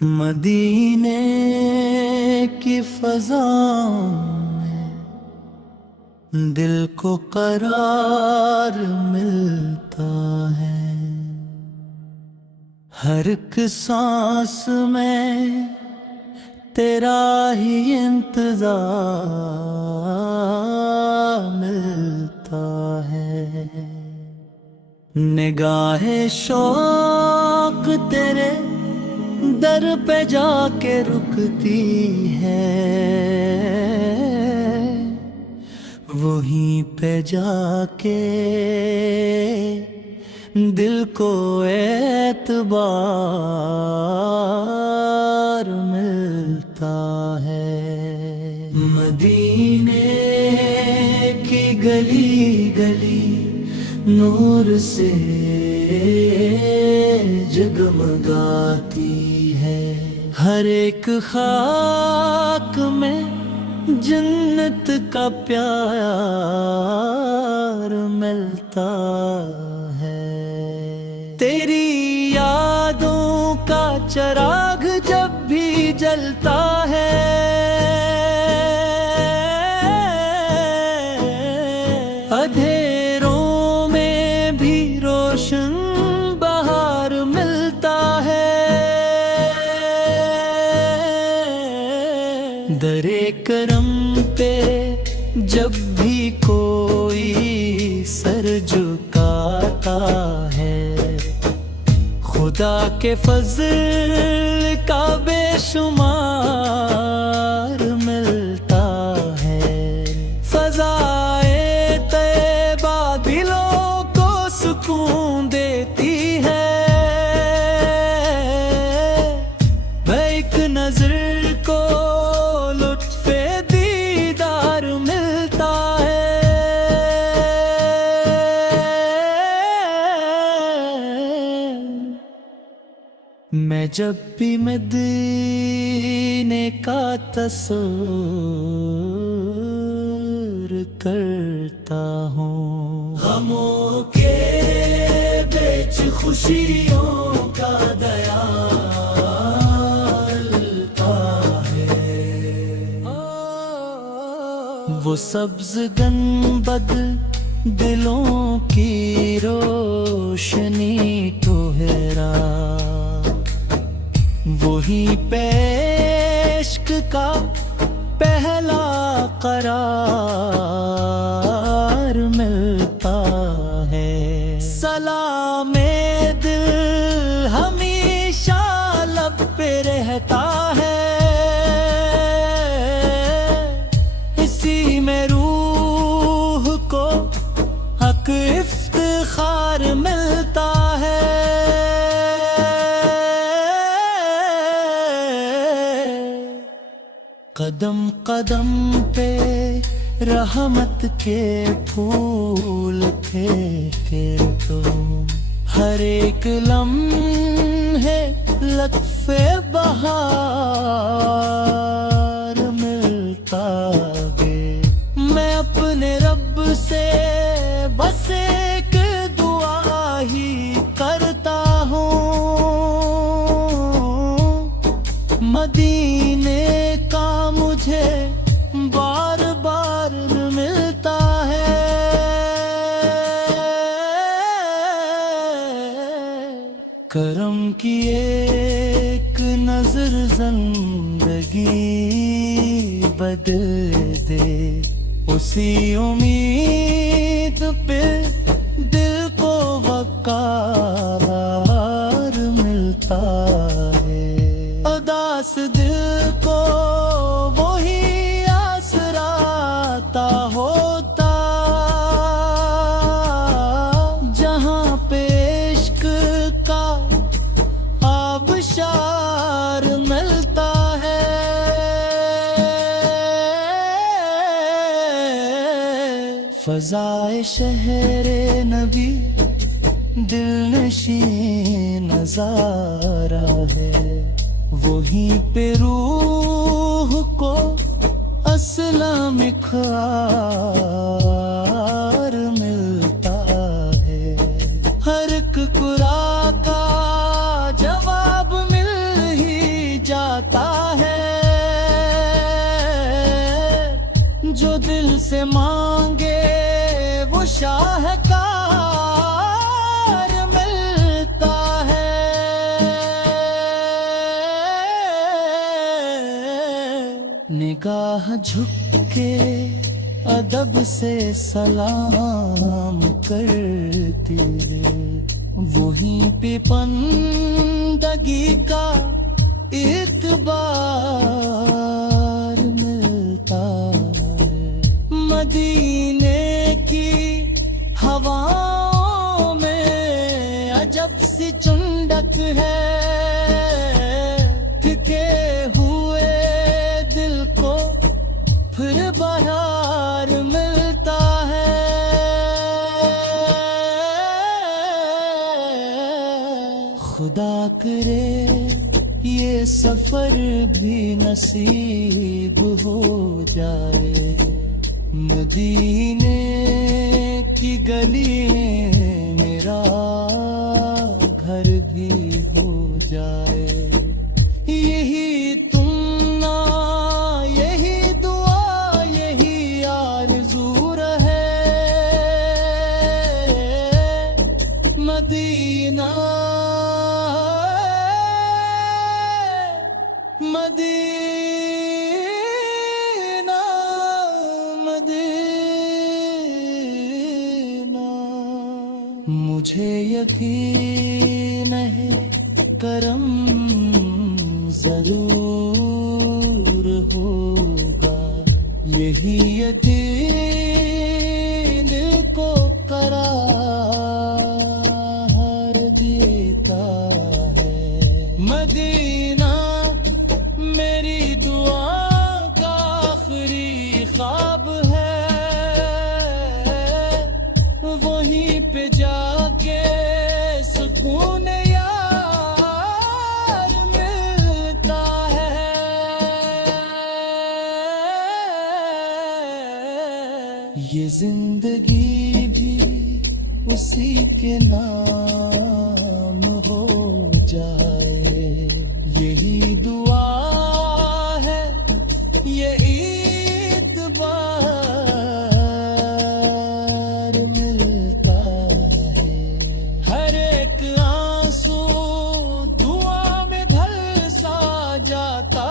مدینے کی فضاؤں میں دل کو قرار ملتا ہے، ہر ایک سانس میں تیرا ہی انتظار ملتا ہے۔ نگاہ شوق تیرے در پہ جا کے رکتی ہے، وہیں پہ جا کے دل کو اعتبار ملتا ہے۔ مدینے کی گلی گلی نور سے جگمگاتی ہے، ہر ایک خاک میں جنت کا پیار ملتا ہے۔ تیری یادوں کا چراغ جب بھی جلتا ہے، اندھیروں میں بھی روشن بہار ملتا ہے۔ در کرم پہ جب بھی کوئی سر جھکاتا ہے، خدا کے فضل کا بے شمار ملتا ہے۔ فضائے طیبہ دلوں کو سکون دیتی ہے، ایک نظر کو لطف دیدار ملتا ہے۔ میں جب بھی مدینے کا تصور کرتا ہوں، غموں کے بیچ خوشیوں کا دیالتا ہے۔ وہ سبز گنبد دلوں کی روشنی تو ہے، وہی پہ عشق کا پہلا قرار ملتا ہے۔ سلام دل ہمیشہ لب پہ رہتا ہے، اسی میں روح کو حق افتخار ملتا ہے۔ قدم قدم پہ رحمت کے پھول پھیلے تو، ہر ایک لمحے لطف بہار ملتا ہے۔ میں اپنے رب سے بس ایک دعا ہی کرتا ہوں، مدینے کا مجھے بار بار ملتا ہے۔ کرم کی ایک نظر زندگی بدل دے، اسی امید پہ دل کو وقار ملتا ہے۔ اداس دل کو وہی آسراتا ہوتا، جہاں پہ عشق کا آبشار ملتا ہے۔ فضائے شہر نبی دل نشین نظارہ ہے، وہیں پہ روح کو اسلام خوار ملتا ہے۔ ہر ایک قرآن کا جواب مل ہی سے مانگے وہ شاہکار ملتا ہے، نگاہ جھک کے ادب سے سلام کرتی ہے، وہیں پہ بندگی کا اعتبار ملتا ہے۔ مدینے کی ہواؤں میں عجب سی چنڈک ہے، تھکے ہوئے دل کو پھر بہار ملتا ہے۔ خدا کرے یہ سفر بھی نصیب ہو جائے، مدینے کی گلی میں میرا گھر بھی ہو جائے۔ یہی تمنا، یہی دعا، یہی آرزو رہے، مدینہ مدینہ مدینہ۔ مجھے یقین ہے کرم ضرور ہوگا، یہی دل کو قرار دیتا ہے۔ مدینہ میری دعا کا آخری خواب ہے، وہیں پہ جا کے سکون یار ملتا ہے۔ یہ زندگی بھی اسی کے نام ہو جائے، یہی دعا ہے، یہ اعتبار ملتا ہے۔ ہر ایک آنسو دعا میں ڈھل سا جاتا